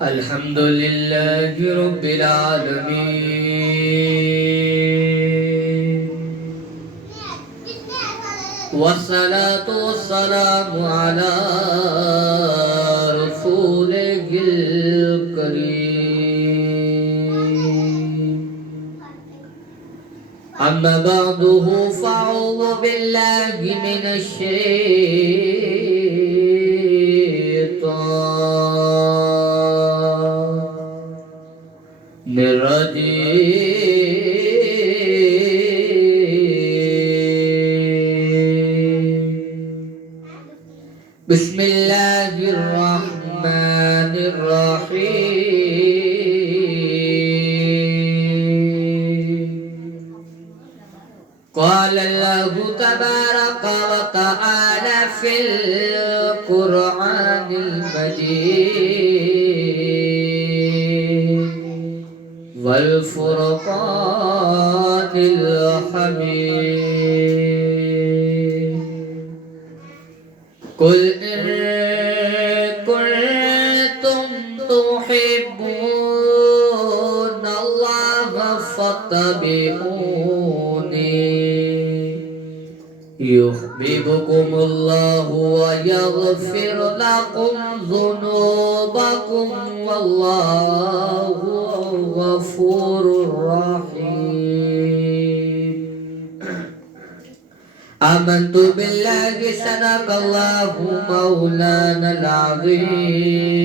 الحمد لله رب العالمين والصلاة والسلام على رسوله الكريم أما بعده فأعوذ بالله من الشيطان الرجيم بسم الله الرحمن الرحيم قال الله تبارك وتعالى في القرآن المجيد والفرقان الحميد قل إن كنتم تحبون الله فاتبعوني يحببكم الله ويغفر لكم ذنوبكم والله غفور رحيم آمنت بالله صدق الله مولانا العظيم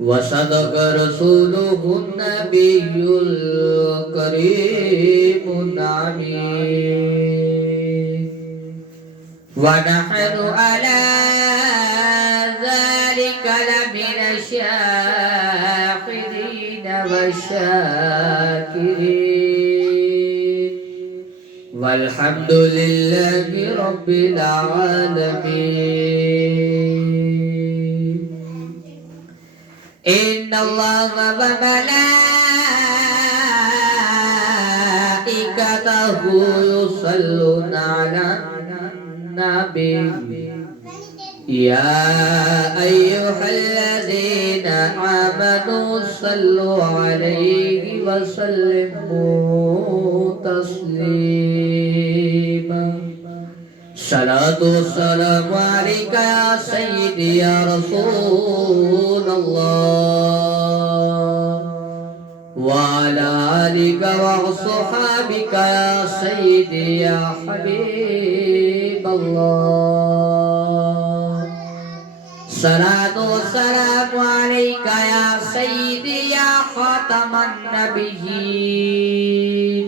وصدق رسوله النبي الكريم الأمين ونحن على ذلك لمن الشاهدين والشاكرين والحمد لله رب العالمين إن الله وملائكته يصلون على النبي يا أيها الذين آمنوا صلوا عليه وسلموا تسليما صلاة والسلام عليك يا سيدي يا رسول الله وعلى آلك وصحابك يا سيدي يا حبيب الله صلاة والسلام عليك يا سيدي يا خاتم النبيين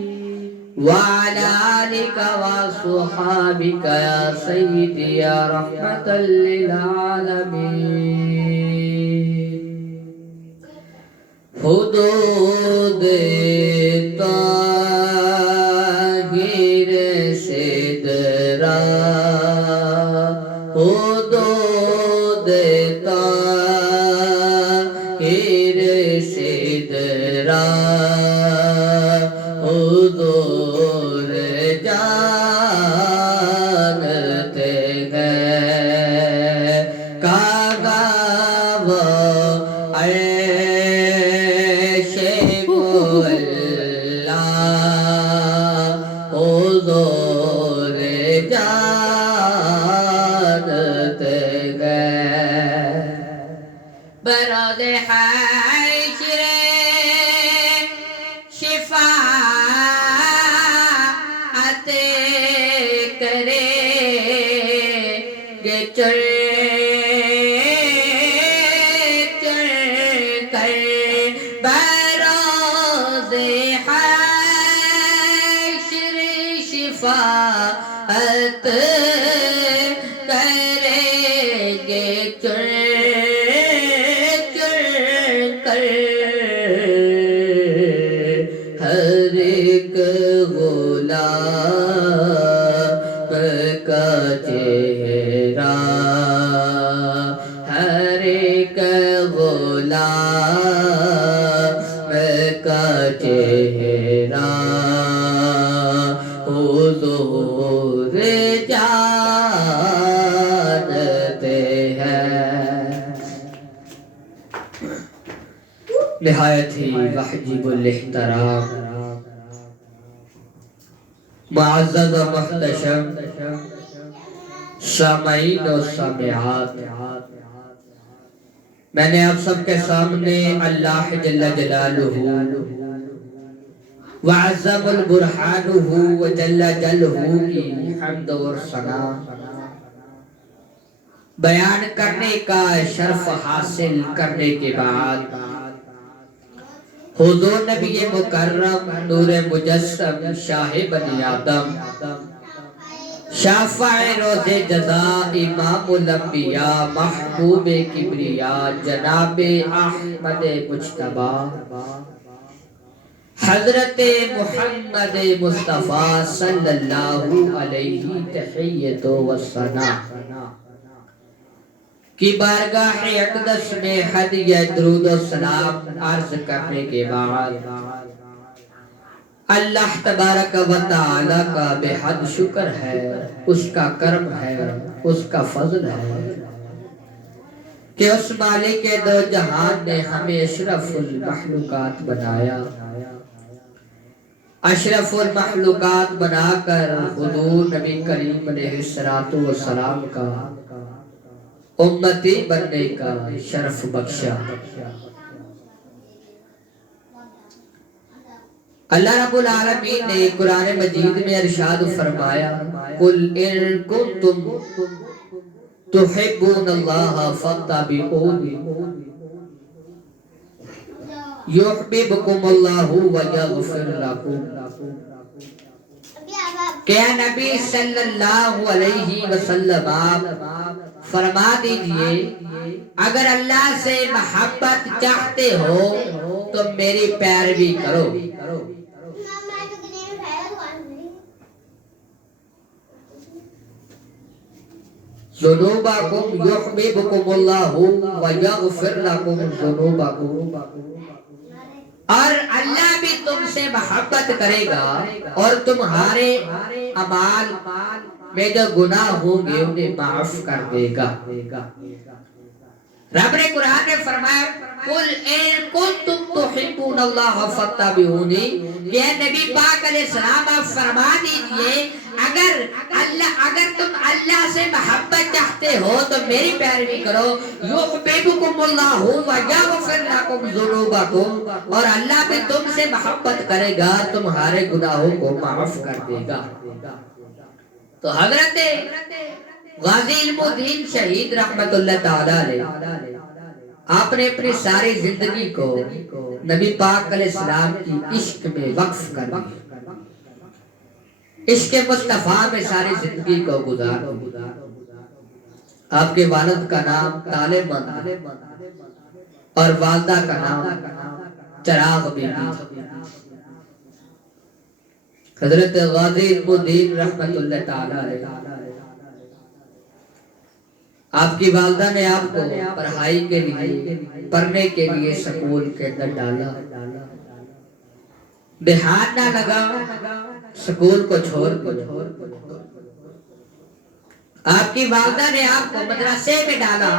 وعلى آلك وصحابك يا سيدي يا رحمة للعالمين حدود طاهر صدرا حدود طاهر صدرا حضور جانتے ہیں کہاں وہ عیش مولا حضور جانتے ہیں برود حشر شفاعت کرے گے چڑھ کر بروز حشر شفاعت کرے گے چڑھ کر ہر ایک غلام کا چہرہ ہر ایک غلام کا چہرہ واجب الاحترام، معزز و محتشم سامعین و سامعات، میں نے آپ سب کے سامنے اللہ جل جلالہ وعظم البرہانہ وجل جلہ کی حمد اور ثنا بیان کرنے کا شرف حاصل کرنے کے بعد حضور نبی مکرم نور مجسم شاہ بنی آدم شافع روز جزا امام الانبیاء محبوب کبریاء جناب احمد مجتبی حضرت محمد مصطفیٰ صلی اللہ علیہ تحیت و ثنا کی بارگاہ اقدس میں ہدیہ درود و سلام عرض کرنے کے بعد اللہ تبارک و تعالی کا بے حد شکر ہے، اس کا کرم ہے، اس کا فضل ہے کہ اس مالک دو جہان نے ہمیں اشرف المخلوقات بنایا، اشرف المخلوقات بنا کر حضور نبی کریم علیہ السلام کا امتی بننے کا شرف بخشا۔ اللہ رب العالمین نے قرآن مجید میں ارشاد فرمایا قُلْ إِن كُنْتُمْ تُحِبُّونَ اللَّهَ فَاتَّبِعُونِي يُحْبِبْكُمُ اللَّهُ وَيَغْفِرْ لَكُمْ۔ کہ نبی صلی اللہ علیہ وسلم آپ فرما دیجئے اگر اللہ سے محبت چاہتے ہو تو میری پیروی کرو، ذنوبکم یحببکم اللہ ویغفر لکم ذنوبکم، اور اللہ بھی تم سے محبت کرے گا اور تمہارے اعمال میں جو گناہ ہوں گے انہیں معاف کر دے گا۔ رب نے قرآن میں فرمایا قُلْ إِن كُنْتُمْ تُحِبُّونَ اللَّهَ فَاتَّبِعُونِي، کہ نبی پاک علیہ السلام آپ فرما دیجئے اگر تم اللہ سے محبت چاہتے ہو تو میری پیروی کرو، یحببکم اللہ ویغفر لکم ذنوبکم، اور اللہ بھی تم سے محبت کرے گا، تمہارے گناہوں کو معاف کر دے گا۔ تو حضرت غازی علم الدین شہید رحمت اللہ تعالی علیہ آپ نے اپنی ساری زندگی کو نبی پاک علیہ السلام کی عشق میں وقف کر دیا، عشق مصطفیٰ میں ساری زندگی کو گزار دیا۔ آپ کے والد کا نام طالب مند اور والدہ کا نام چراغ بی بی۔ حضرت غازی علم الدین رحمت اللہ تعالی علیہ آپ کی والدہ نے آپ کو پڑھائی کے لیے پڑھنے کے لیے سکول کے اندر ڈالا، دھیان نہ لگا سکول کو چھوڑ دیا۔ آپ کی والدہ نے آپ کو مدرسے میں ڈالا،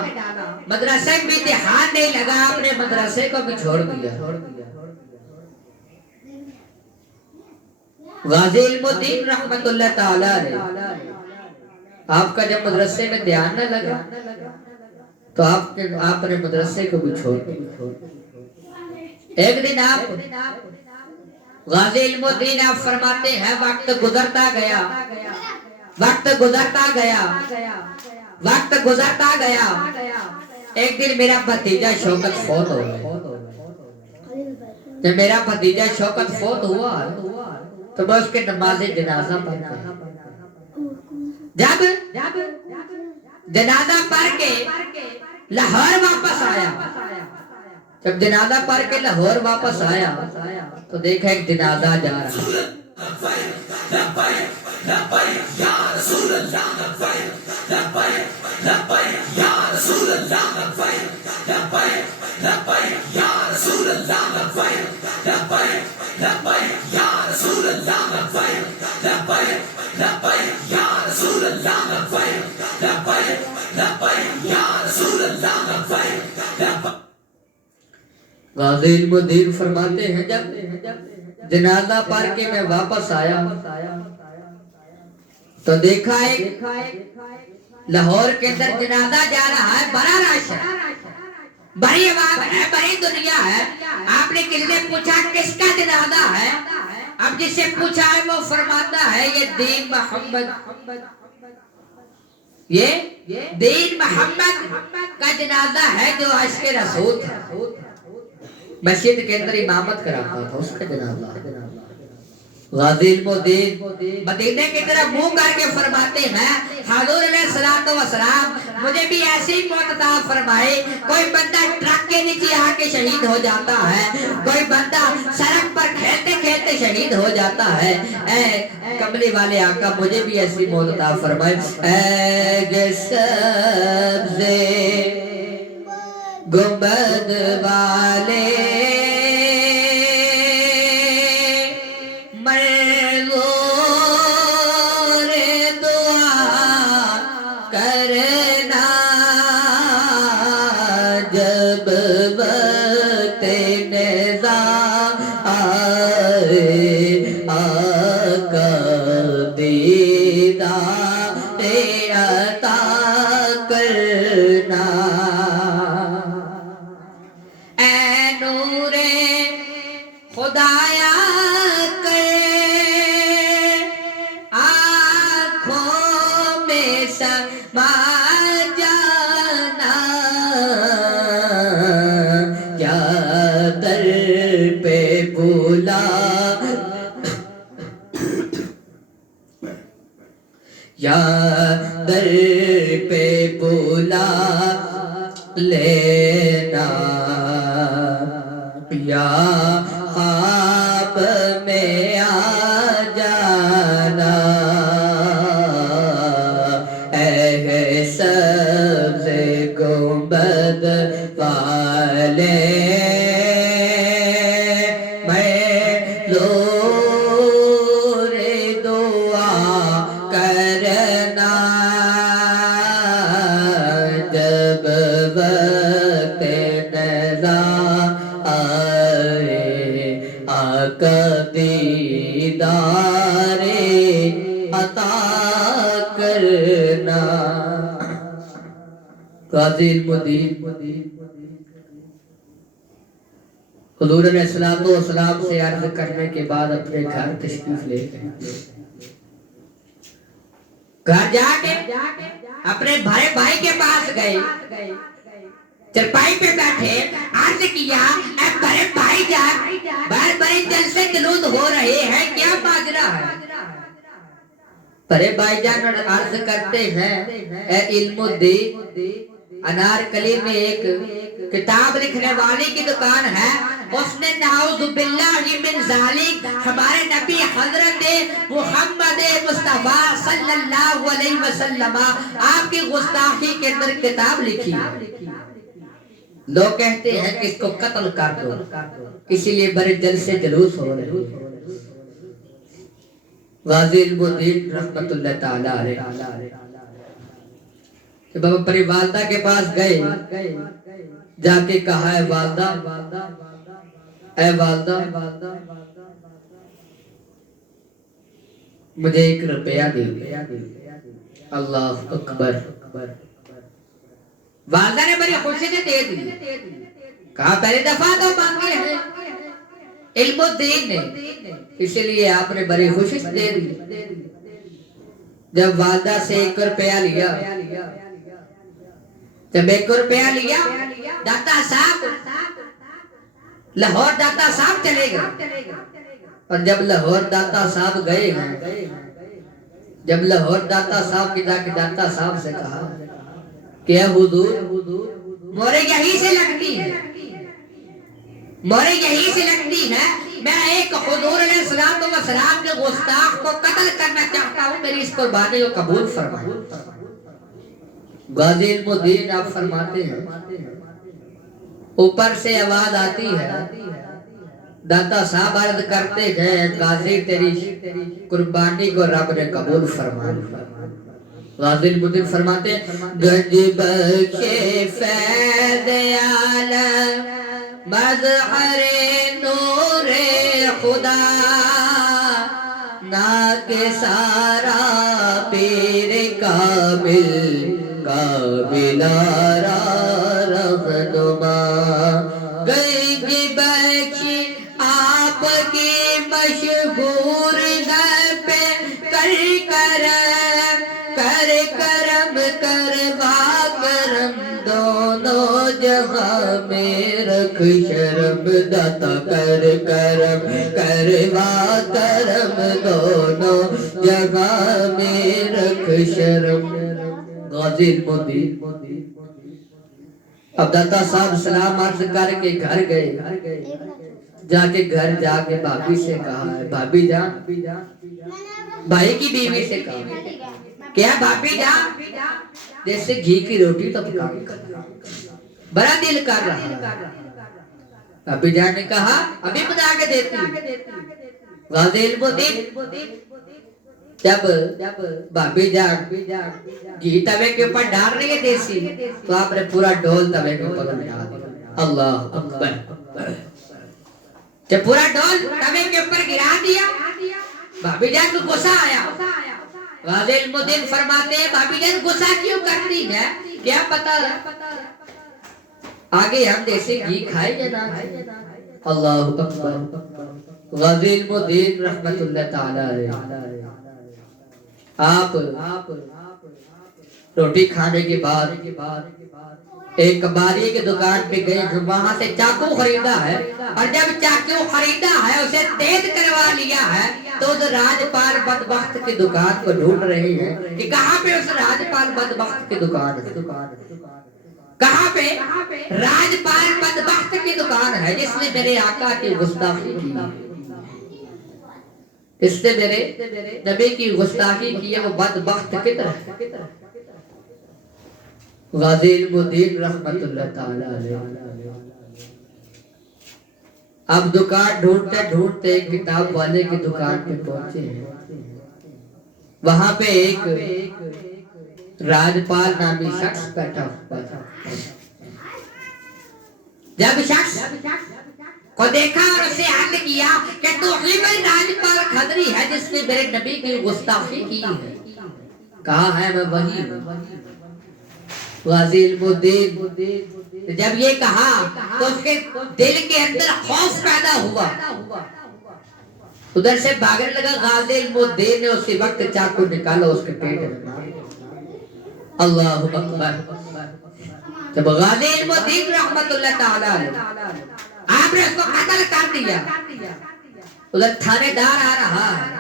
مدرسے میں دھیان نہیں لگا، آپ نے مدرسے کو بھی چھوڑ دیا۔ غازی علم الدین رحمت اللہ تعالی علیہ آپ کا جب مدرسے میں دھیان نہ لگا تو آپ نے مدرسے کو بھی چھوڑ دیا۔ ایک دن آپ غازی علم الدین آپ فرماتے ہیں وقت گزرتا گیا، وقت گزرتا گیا، وقت گزرتا گیا، ایک دن میرا بھتیجا شوکت فوت ہو گیا۔ جب میرا بھتیجا شوکت فوت ہوا تو میں اس کے نماز جنازہ پڑھا۔ جب جنازہ پڑھ کے لاہور واپس آیا، جب جنازہ پڑھ کے لاہور واپس آیا تو دیکھا ایک جنازہ جا رہا، غازی المدین فرماتے ہیں جب جنازہ پڑھ کے میں واپس آیا تو دیکھا ایک لاہور کے اندر جنازہ جا رہا ہے، بڑا رش ہے، بڑی عوام ہے، بڑی دنیا ہے۔ آپ نے کس نے پوچھا کس کا جنازہ ہے؟ اب جس سے پوچھا ہے وہ فرماتا ہے یہ دین محمد، یہ دین محمد کا جنازہ ہے جو عشق رسول تھا، مسجد کے اندر امامت کراتا تھا، اس کا جنازہ۔ غازی المدین مدینے کی طرف منہ کر کے فرماتے ہیں حضور علیہ الصلوۃ والسلام مجھے بھی ایسی موت عطا فرمائے۔ کوئی بندہ ٹرک کے نیچے آ کے شہید ہو جاتا ہے، کوئی بندہ سڑک پر کھیلتے کھیلتے شہید ہو جاتا ہے، اے کملی والے آقا مجھے بھی ایسی موت عطا فرمائے۔ اے سبز گنبد والے یا در پہ بلا لینا، یا خواب میں آ جانا، اے سبز گنبد والے دیدار عطا کرنا۔ غازی المدین حضور علیہ السلام سے عرض کرنے کے بعد اپنے گھر تشریف لے گئے، گھر جا کے اپنے بھائی کے پاس گئے، چرپائی پہ بیٹھے، عرض کیا اے بڑے بھائی جان بڑے جلسے جلوس ہو رہے ہیں، کیا ماجرا ہے؟ بڑے بھائی جان عرض کرتے ہیں اے علم الدین انارکلی میں ایک کتاب لکھنے والے کی دکان ہے، اس نے نعوذ باللہ من ذالک ہمارے نبی حضرت محمد مصطفیٰ صلی اللہ علیہ وسلم آپ کی گستاخی کے اندر کتاب لکھی ہے۔ لوگ کہتے ہیں کہ اس کو قتل کر دو، اسی لیے بڑے جلسے جلوس ہو رہے ہیں۔ غازی المدین رحمت اللہ تعالی علیہ کہ بابا پری والدہ کے پاس گئے، جا کے کہا ہے والدہ، اے والدہ مجھے 1 روپیہ دے۔ اللہ اکبر۔ والدہ نے بڑی خوشی سے دے دی، کہا پہلی دفعہ تو مانگے ہیں علم الدین نے، اسی لیے آپ نے بڑی خوشی سے دے دی۔ جب والدہ سے 1 روپیہ لیا، جب 1 روپیہ لیا، داتا صاحب لاہور داتا صاحب چلے گئے، اور جب لاہور داتا صاحب گئے ہیں، جب لاہور داتا صاحب کی جا کے داتا صاحب سے کہا کہ حضور مورے یہی سے لگتی ہے، مورے یہی سے لگتی ہے، میں ایک حضور علیہ السلام کے گستاخ کو قتل کرنا چاہتا ہوں، میری اس قربانی کو قبول فرمائیں۔ غازی المدین آپ فرماتے ہیں اوپر سے آواز آتی ہے، داتا صاحب عرض کرتے ہیں غازی تیری قربانی کو رب نے قبول فرمایا۔ غازی المدین فرماتے ہیں گنج بخش فیض عالم مظہر نور خدا ناک سارا پیر کامل کاملارا رہنما گنج بخش آپ کی مشہور گھر پہ کر کرم کروا کرم دونوں جہاں میں رکھ شرم داتا کر کرم کروا کرم دونوں جگہ میں رکھ شرم غازی المدین اب داتا صاحب سلام عرض کر کے گھر گئے جا کے بھابی سے کہا ہے بھابی جان بھائی کی بیوی سے کہا کیا بھابی جان جیسے گھی کی روٹی تو پکا بڑا دل کر رہا بھابی جان نے کہا ابھی بنا کے دیتی غازی المدین جب بھابی جان گھی توے کے اوپر ڈال رہی ہے دیسی تو آپ نے پورا ڈول توے کے اوپر ڈال دیا اللہ اکبر جب پورا ڈول توے کے اوپر گرا دیا بھابی جان کو غصہ آیا غازی المدین فرماتے ہیں بھابی جان غصہ کیوں کرتی ہے کیا پتا آگے ہم دیسی گھی کھائے یا نہ کھائے اللہ اکبر غازی المدین رحمت اللہ تعالی علیہ آپ روٹی کھانے کے بعد ایک کباڑی کی دکان پہ گئے وہاں سے چاقو خریدا ہے اور جب چاقو خریدا ہے اسے تیز کروا لیا ہے تو اس راجپال بدبخت کی دکان کو ڈھونڈ رہے ہیں کہ کہاں پہ اس راجپال بدبخت کی دکان ہے کہاں پہ راجپال بدبخت کی دکان ہے جس نے میرے آقا کی گستاخی کی اس نے میرے نبی کی گستاخی کی ہے وہ بدبخت کدھر ہے غازی المدین رحمت اللہ تعالی علیہ اب دکان ڈھونڈتے ڈھونڈتے کتاب والے کی دکان پہ پہنچے ہیں وہاں پہ ایک راجپال نامی شخص بیٹھا ہوا تھا جب شخص کو دیکھا اور اسے عرض کیا کہ تو ہی وہی راجپال کھدری ہے جس نے میرے نبی کی گستاخی کی ہے کہا ہے میں وہی ہوں غازی المدین جب یہ کہا تو اس کے دل کے اندر خوف پیدا ہوا ادھر سے بھاگنے لگا غازی المدین نے اسی وقت چاقو نکالا اس کے پیٹ میں اللہ اکبر جب غازی المدین رحمت اللہ تعالی علیہ آپ نے اس کو قتل کر دیا ادھر تھانے دار آ رہا ہے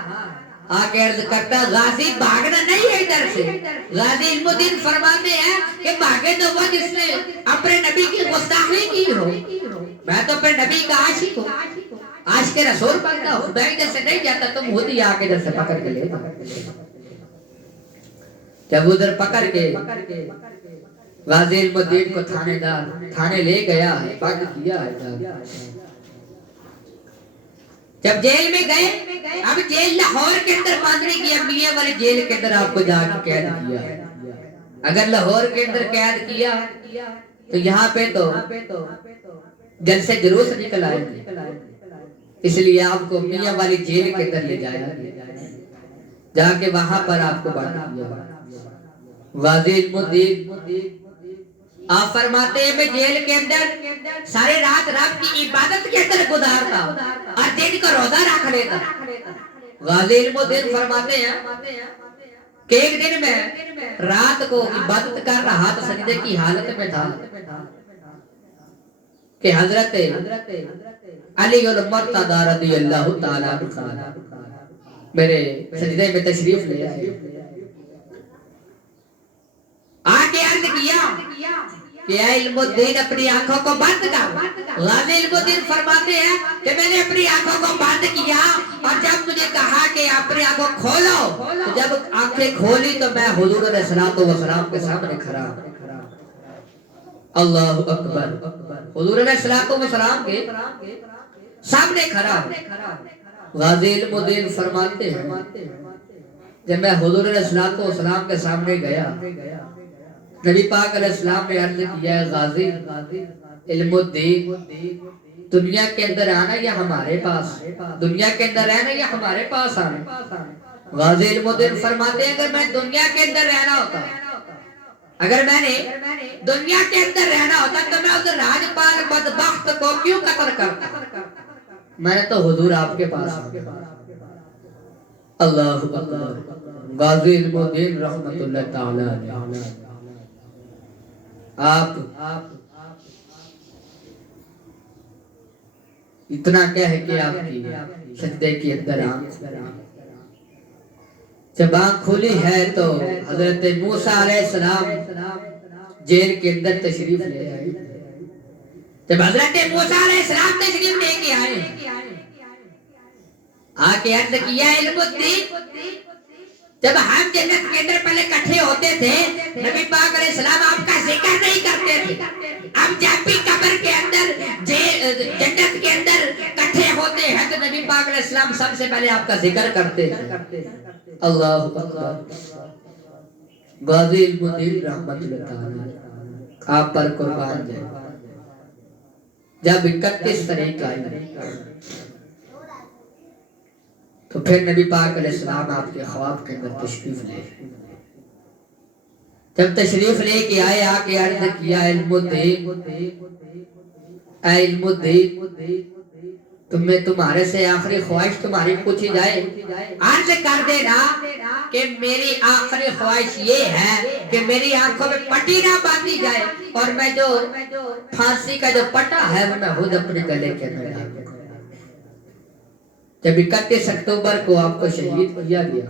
آگے عرض کرتا غازی بھاگنا نہیں ہے ادھر سے غازی المدین فرماتے ہیں کہ بھاگے تو وہ جس نے اپنے نبی کی گستاخی کی ہو میں تو اپنے نبی کا عاشق ہوں عاشق رسول بنتا ہوں میں ادھر سے نہیں جاتا تم خود ہی آگے ادھر سے پکڑ کے لے جب ادھر پکڑ کے غازی المدین کو تھانے لے گیا ہے بند کیا ہے جب جیل میں گئے اب جیل لاہور کے اندر بند نہیں کیا میاں والے جیل کے اندر آپ کو جا کے قید کیا اگر لاہور کے اندر قید کیا تو یہاں پہ تو جل سے جلوس نکل آئے گے اس لیے آپ کو میاں والی جیل کے اندر لے جایا جا کے وہاں پر آپ کو بند کیا غازی المدین آپ فرماتے ہیں میں جیل کے اندر سارے رات رب کی عبادت کے اندر گزارتا اور دن کو روزہ رکھ لیتا غازی المدین فرماتے ہیں کہ ایک دن میں رات کو عبادت کر رہا تو سجدے کی حالت میں تھا کہ حضرت علی المرتضی رضی اللہ تعالیٰ عنہ میرے سجدے میں تشریف لے آئے آگے عرض کیا کہ اے المدین اپنی آنکھوں کو بند کر غازی المدین فرماتے ہیں کہ میں نے اپنی آنکھوں کو بند کیا اور جب مجھے کہا کہ اپنی آنکھوں کھولو تو جب آنکھیں کھولی تو میں حضور علیہ السلام کے سامنے کھڑا اللہ اکبر حضور علیہ السلام کے سامنے کھڑا غازی المدین فرماتے ہیں جب میں حضور علیہ السلام کے سامنے گیا نبی پاک علیہ السلام نے عرض کیا غازی المدین دنیا کے اندر آنا یا ہمارے پاس، دنیا کے اندر رہنا یا ہمارے پاس آنا؟ غازی علم الدین فرماتے ہیں اگر میں دنیا کے اندر رہنا ہوتا، اگر میں نے دنیا کے اندر رہنا ہوتا تو میں اس راجپال بدبخت کو کیوں قتل کرتا؟ میں نے تو حضور آپ کے پاس اللہ اکبر۔ غازی علم الدین رحمت اللہ تعالی علیہ، آپ اتنا کہہ کہ آپ کی سجدے کے اندر آنکھ، جب آنکھ کھلی ہے تو حضرت موسیٰ علیہ السلام جیل کے اندر تشریف لے آئے۔ جب حضرت موسیٰ علیہ السلام تشریف لے کے آئے، آکے عرض کیا علم الدین، جب ہم جنت کے اندر پہلے کٹھے ہوتے تھے نبی پاک علیہ السلام آپ کا ذکر نہیں کرتے تھے، اب جب بھی قبر کے اندر جنت کے اندر کٹھے ہوتے ہیں تو نبی پاک علیہ السلام سب سے پہلے آپ کا ذکر کرتے ہیں۔ اللہ اکبر۔ غازی علم الدین رحمت اللہ تعالی آپ پر قربان جائے، جب 31 تاریخ آئی تو پھر نبی پاک علیہ السلام آپ کے خواب کے اندر تشریف لے، جب تشریف لے کے آئے آکے عرض کیا علم الدین، اے علم الدین، تمہارے سے آخری خواہش تمہاری پوچھی جائے، عرض کر دینا کہ میری آخری خواہش یہ ہے کہ میری آنکھوں میں پٹی نہ باندھی جائے اور میں جو پھانسی کا جو پٹا ہے وہ میں خود اپنے گلے کے اندر ڈال دوں۔ جب 31 اکتوبر کو آپ کو شہید کیا گیا،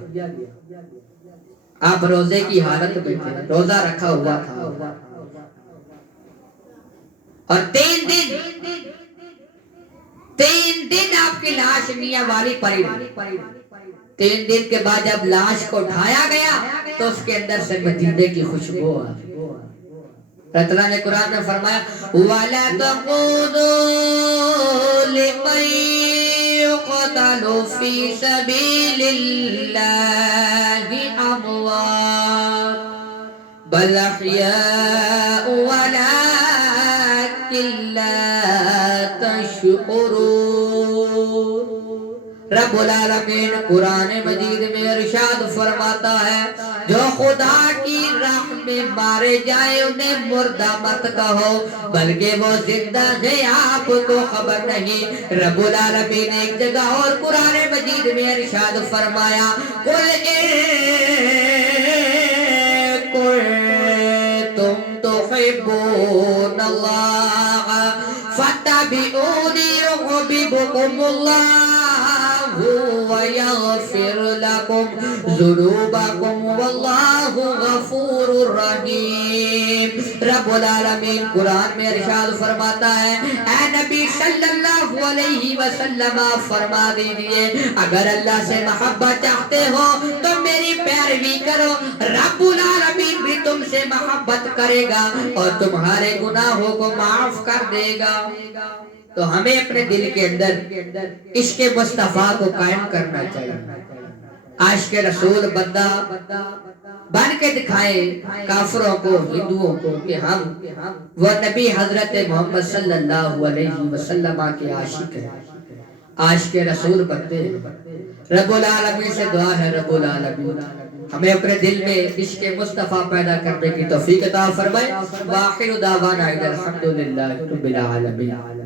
آپ روزے کی حالت میں تھے، روزہ رکھا ہوا تھا، اور 3 دن آپ کی لاش میاں والی پڑی رہی۔ 3 دن کے بعد جب لاش کو اٹھایا گیا تو اس کے اندر سے مدینے کی خوشبو آئی۔ اللہ نے قرآن میں فرمایا وَلَا تَقُولُوا لِمَن يُقْتَلُ فِي سَبِيلِ اللَّهِ أَمْوَاتٌ بَلْ أَحْيَاءٌ وَلَكِنْ لَا تَشْعُرُونَ۔ رب العالمین قرآن مجید میں ارشاد فرماتا ہے جو خدا کی راہ میں مارے جائیں انہیں مردہ مت کہو بلکہ وہ زندہ ہیں آپ کو خبر نہیں۔ رب العالمین نے ایک جگہ اور قرآن مجید میں ارشاد فرمایا قُلْ إِن كُنتُمْ تُحِبُّونَ اللَّهَ فَاتَّبِعُونِي يُحْبِبْكُمُ اللَّهُ وَيَغْفِرْ لَكُمْ ذُنُوبَكُمْ وَاللَّهُ غَفُورٌ رَحِيمٌ۔ رب العالمین قرآن میں ارشاد فرماتا ہے اے نبی صلی اللہ علیہ وسلم فرما دیجئے اگر اللہ سے محبت چاہتے ہو تو میری پیروی کرو، رب العالمین بھی تم سے محبت کرے گا اور تمہارے گناہوں کو معاف کر دے گا۔ تو ہمیں اپنے دل کے اندر عشق مصطفیٰ کو قائم کرنا چاہیے، عاشق رسول بندہ بن کے دکھائے کافروں کو ہندوؤں کو کہ ہم وہ نبی حضرت محمد صلی اللہ علیہ وسلم کے عاشق ہیں، عاشق رسول بنتے ہیں۔ رب العالمین سے دعا ہے رب العالمین ہمیں اپنے دل میں عشق مصطفیٰ پیدا کرنے کی توفیق عطا فرمائے۔ وآخر دعوانا الحمدللہ رب العالمین۔